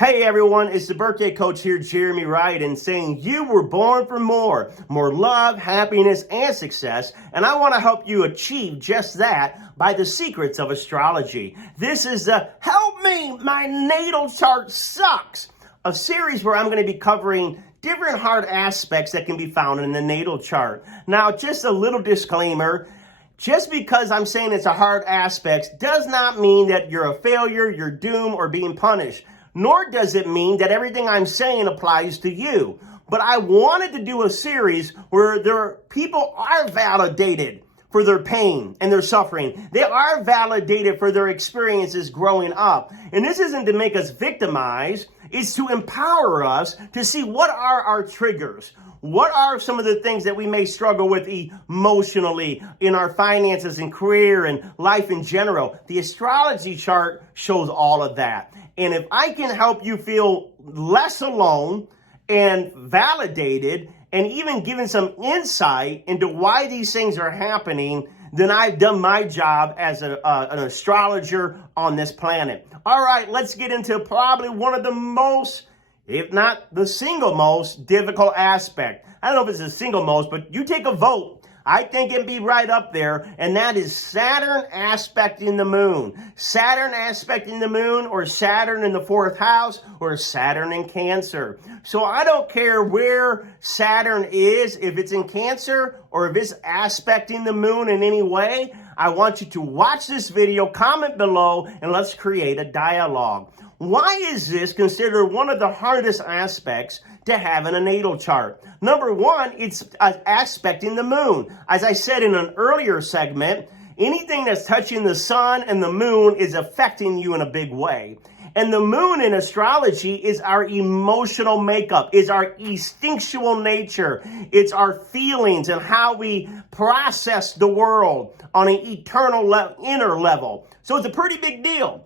Hey everyone, it's the birthday coach here, Jeremy Wright, and saying you were born for more love, happiness, and success, and I want to help you achieve just that by the secrets of astrology. This is the Help Me, My Natal Chart Sucks, a series where I'm going to be covering different hard aspects that can be found in the natal chart. Now, just a little disclaimer. Just because I'm saying it's a hard aspect does not mean that you're a failure, you're doomed, or being punished. Nor does it mean that everything I'm saying applies to you. But I wanted to do a series where people are validated for their pain and their suffering. They are validated for their experiences growing up. And this isn't to make us victimized. It's to empower us to see what are our triggers. What are some of the things that we may struggle with emotionally in our finances and career and life in general? The astrology chart shows all of that. And if I can help you feel less alone and validated and even given some insight into why these things are happening, then I've done my job as an astrologer on this planet. All right, let's get into probably one of the most, if not the single most difficult aspect. I don't know if it's the single most, but you take a vote. I think it'd be right up there, and that is Saturn aspecting the moon. Saturn aspecting the moon, or Saturn in the fourth house, or Saturn in Cancer. So I don't care where Saturn is, if it's in Cancer, or if it's aspecting the moon in any way. I want you to watch this video, comment below, and let's create a dialogue. Why is this considered one of the hardest aspects to have in a natal chart? Number one, it's aspecting the moon. As I said in an earlier segment, anything that's touching the sun and the moon is affecting you in a big way. And the moon in astrology is our emotional makeup, is our instinctual nature. It's our feelings and how we process the world on an eternal inner level. So it's a pretty big deal,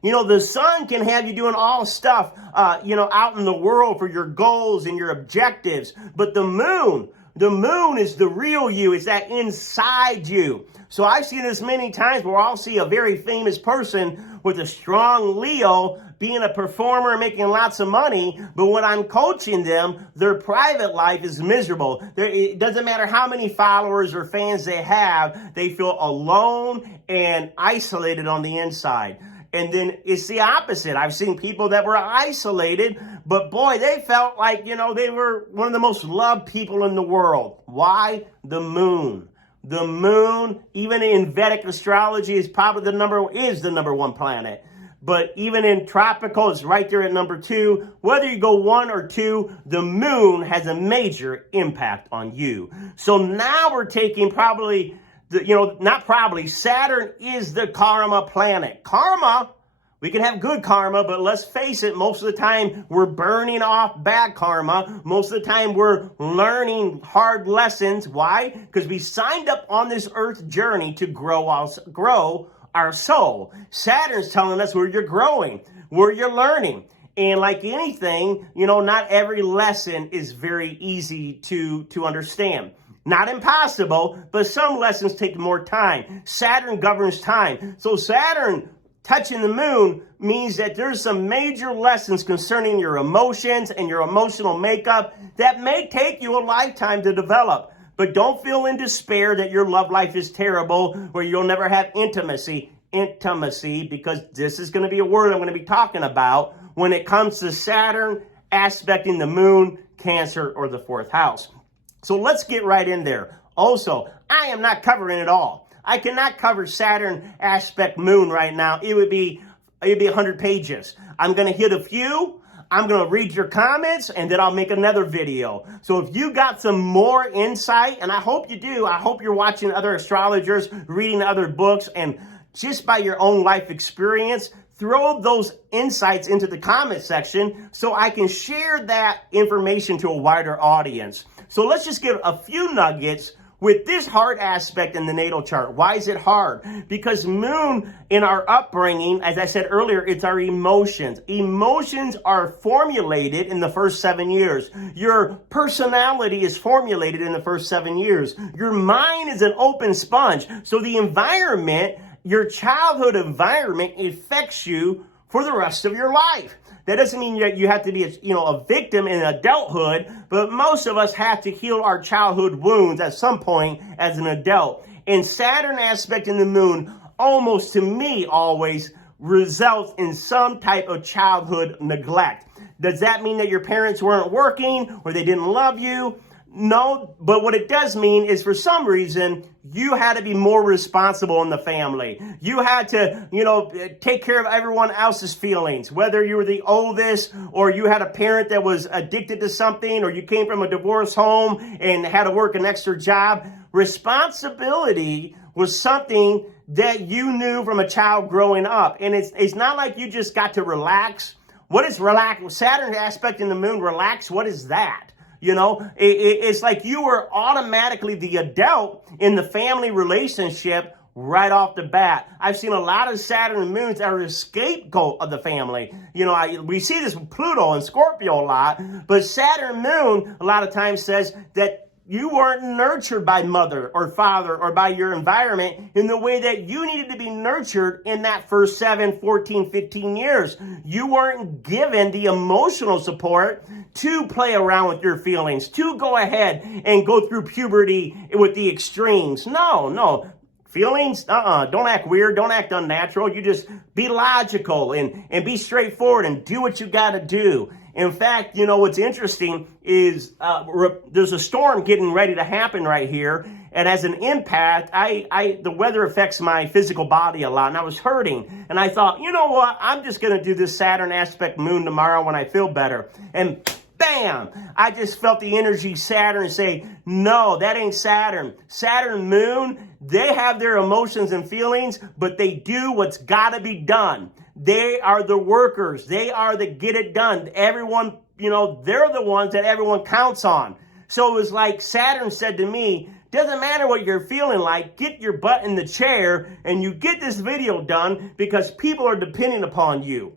You know, the sun can have you doing all stuff, out in the world for your goals and your objectives. But the moon is the real you. It's that inside you. So I've seen this many times where I'll see a very famous person with a strong Leo being a performer and making lots of money. But when I'm coaching them, their private life is miserable. It doesn't matter how many followers or fans they have. They feel alone and isolated on the inside. And then it's the opposite. I've seen people that were isolated, but boy, they felt like, they were one of the most loved people in the world. Why? The moon. The moon, even in Vedic astrology, is probably the number one planet. But even in tropical, it's right there at number 2. Whether you go 1 or 2, the moon has a major impact on you. So now we're taking Saturn is the karma planet. Karma, we can have good karma, but let's face it, most of the time we're burning off bad karma. Most of the time we're learning hard lessons. Why? Because we signed up on this earth journey to grow our soul. Saturn's telling us where you're growing, where you're learning. And like anything, not every lesson is very easy to understand. Not impossible, but some lessons take more time. Saturn governs time. So Saturn touching the moon means that there's some major lessons concerning your emotions and your emotional makeup that may take you a lifetime to develop. But don't feel in despair that your love life is terrible, where you'll never have intimacy, because this is going to be a word I'm going to be talking about when it comes to Saturn aspecting the moon, Cancer, or the fourth house. So let's get right in there. Also, I am not covering it all. I cannot cover Saturn aspect moon right now. It'd be 100 pages. I'm going to hit a few. I'm going to read your comments, and then I'll make another video. So if you got some more insight, and I hope you do, I hope you're watching other astrologers, reading other books, and just by your own life experience, throw those insights into the comment section so I can share that information to a wider audience. So let's just get a few nuggets with this hard aspect in the natal chart. Why is it hard? Because moon in our upbringing, as I said earlier, it's our emotions. Emotions are formulated in the first 7 years. Your personality is formulated in the first 7 years. Your mind is an open sponge. So the environment, your childhood environment affects you for the rest of your life. That doesn't mean that you have to be a victim in adulthood, but most of us have to heal our childhood wounds at some point as an adult. And Saturn aspecting the moon, almost to me always, results in some type of childhood neglect. Does that mean that your parents weren't working or they didn't love you? No, but what it does mean is for some reason, you had to be more responsible in the family. You had to, take care of everyone else's feelings, whether you were the oldest or you had a parent that was addicted to something or you came from a divorce home and had to work an extra job. Responsibility was something that you knew from a child growing up. And it's not like you just got to relax. What is relax? Saturn aspect in the moon, relax, what is that? It's like you were automatically the adult in the family relationship right off the bat. I've seen a lot of Saturn moons that are a scapegoat of the family. We see this with Pluto and Scorpio a lot, but Saturn moon a lot of times says that you weren't nurtured by mother or father or by your environment in the way that you needed to be nurtured in that first 7, 14, 15 years. You weren't given the emotional support to play around with your feelings, to go ahead and go through puberty with the extremes. No. Feelings, don't act weird, don't act unnatural. You just be logical and be straightforward and do what you got to do. In fact, what's interesting is there's a storm getting ready to happen right here. And as an empath, the weather affects my physical body a lot. And I was hurting. And I thought, you know what? I'm just going to do this Saturn aspect moon tomorrow when I feel better. And bam! I just felt the energy Saturn say, no, that ain't Saturn. Saturn moon, they have their emotions and feelings, but they do what's got to be done. They are the workers. They are the get it done. Everyone, they're the ones that everyone counts on. So it was like Saturn said to me, doesn't matter what you're feeling like, get your butt in the chair and you get this video done because people are depending upon you.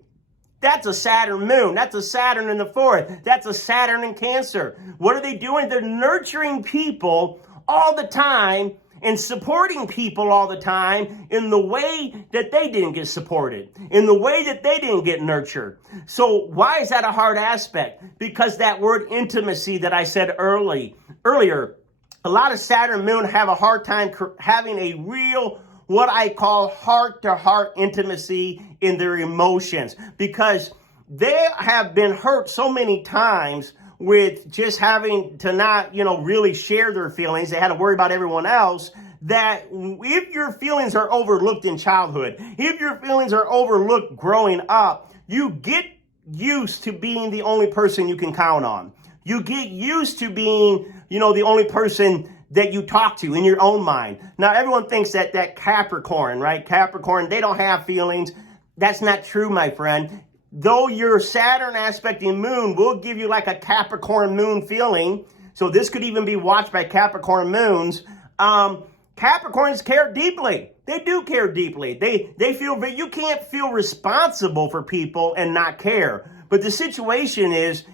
That's a Saturn moon. That's a Saturn in the fourth. That's a Saturn in Cancer. What are they doing? They're nurturing people all the time and supporting people all the time in the way that they didn't get supported, in the way that they didn't get nurtured. So why is that a hard aspect? Because that word intimacy that I said earlier, a lot of Saturn moon have a hard time having a real, what I call heart-to-heart intimacy in their emotions, because they have been hurt so many times with just having to not, really share their feelings. They had to worry about everyone else. That if your feelings are overlooked in childhood, if your feelings are overlooked growing up, you get used to being the only person you can count on. You get used to being, the only person that you talk to in your own mind. Now, everyone thinks that Capricorn, right? Capricorn, they don't have feelings. That's not true, my friend. Though your Saturn aspecting moon will give you like a Capricorn moon feeling, so this could even be watched by Capricorn moons, Capricorns care deeply. They do care deeply. They feel, but you can't feel responsible for people and not care. But the situation is,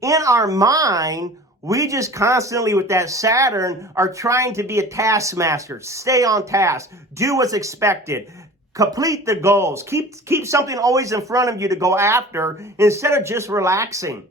in our mind, we just constantly with that Saturn are trying to be a taskmaster, stay on task, do what's expected, complete the goals, keep something always in front of you to go after instead of just relaxing.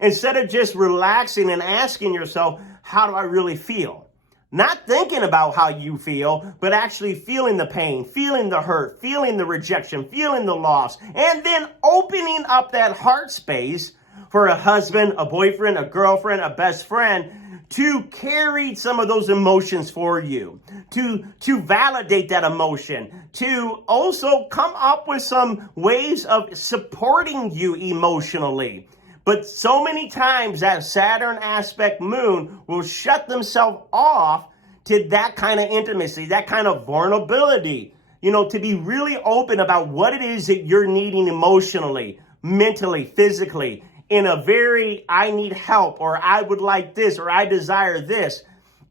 Instead of just relaxing and asking yourself, how do I really feel? Not thinking about how you feel, but actually feeling the pain, feeling the hurt, feeling the rejection, feeling the loss, and then opening up that heart space for a husband, a boyfriend, a girlfriend, a best friend to carry some of those emotions for you, to validate that emotion, to also come up with some ways of supporting you emotionally. But so many times that Saturn aspect moon will shut themselves off to that kind of intimacy, that kind of vulnerability, to be really open about what it is that you're needing emotionally, mentally, physically, in a very, I need help, or I would like this, or I desire this.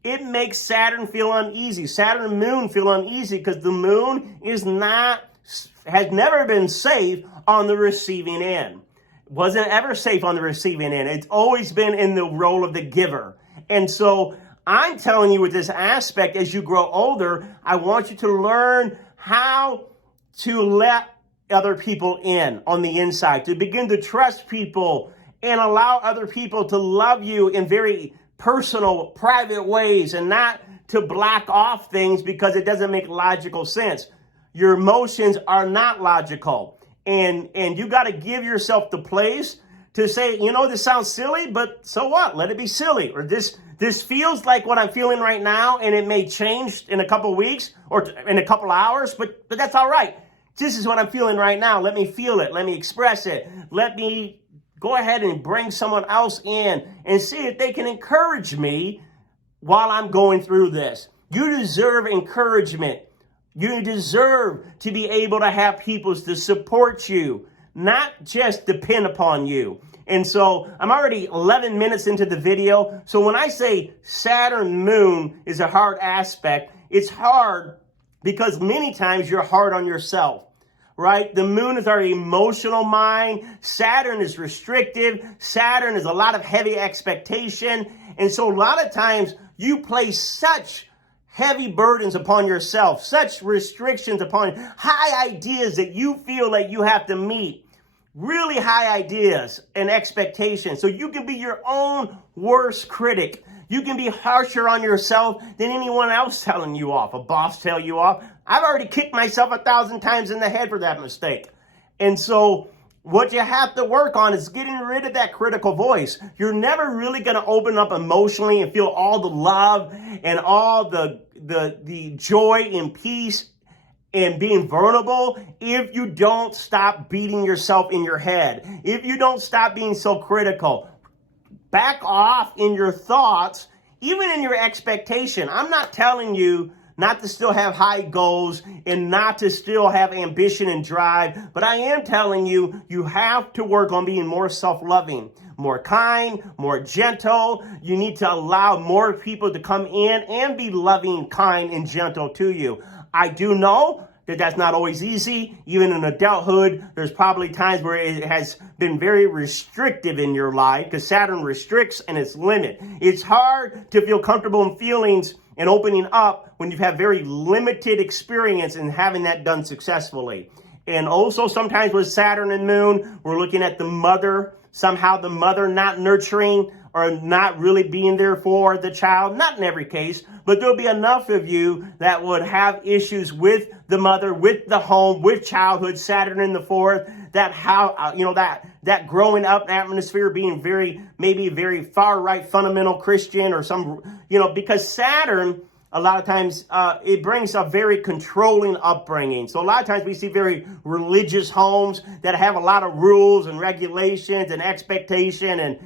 It makes Saturn feel uneasy. Saturn moon feel uneasy because the moon has never been safe on the receiving end. Wasn't ever safe on the receiving end. It's always been in the role of the giver. And so I'm telling you with this aspect, as you grow older, I want you to learn how to let other people in on the inside, to begin to trust people and allow other people to love you in very personal, private ways, and not to block off things because it doesn't make logical sense. Your emotions are not logical. And you got to give yourself the place to say, this sounds silly, but so what? Let it be silly. Or this feels like what I'm feeling right now, and it may change in a couple weeks or in a couple hours, but that's all right. This is what I'm feeling right now. Let me feel it. Let me express it. Let me go ahead and bring someone else in and see if they can encourage me while I'm going through this. You deserve encouragement. You deserve to be able to have people to support you, not just depend upon you. And so I'm already 11 minutes into the video. So when I say Saturn Moon is a hard aspect, it's hard because many times you're hard on yourself, right? The moon is our emotional mind. Saturn is restrictive. Saturn is a lot of heavy expectation. And so a lot of times you place such heavy burdens upon yourself, such restrictions upon high ideas that you feel like you have to meet. Really high ideas and expectations. So you can be your own worst critic. You can be harsher on yourself than anyone else telling you off. A boss tell you off. I've already kicked myself 1,000 times in the head for that mistake. And so what you have to work on is getting rid of that critical voice. You're never really going to open up emotionally and feel all the love and all the joy and peace and being vulnerable if you don't stop beating yourself in your head. If you don't stop being so critical. Back off in your thoughts, even in your expectation. I'm not telling you not to still have high goals and not to still have ambition and drive, but I am telling you, you have to work on being more self-loving, more kind, more gentle. You need to allow more people to come in and be loving, kind, and gentle to you. I do know that that's not always easy. Even in adulthood, there's probably times where it has been very restrictive in your life because Saturn restricts and it's limit. It's hard to feel comfortable in feelings and opening up when you've had very limited experience in having that done successfully. And also sometimes with Saturn and Moon, we're looking at the mother, somehow the mother not nurturing or not really being there for the child. Not in every case, but there'll be enough of you that would have issues with the mother, with the home, with childhood, Saturn in the fourth, that growing up atmosphere being maybe very far right fundamental Christian or because Saturn, a lot of times it brings a very controlling upbringing. So a lot of times we see very religious homes that have a lot of rules and regulations and expectation and,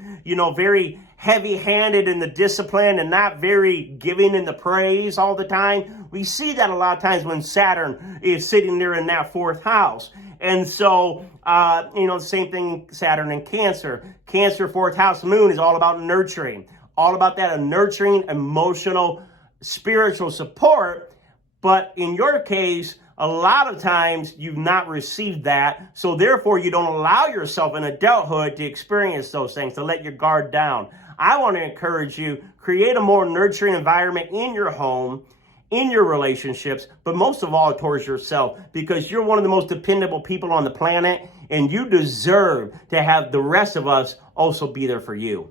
very heavy-handed in the discipline and not very giving in the praise all the time. We see that a lot of times when Saturn is sitting there in that fourth house. And so, the same thing, Saturn and Cancer. Cancer, fourth house moon is all about nurturing, all about that nurturing, emotional, spiritual support. But in your case, a lot of times you've not received that. So therefore, you don't allow yourself in adulthood to experience those things, to let your guard down. I want to encourage you, create a more nurturing environment in your home, in your relationships, but most of all towards yourself, because you're one of the most dependable people on the planet, and you deserve to have the rest of us also be there for you.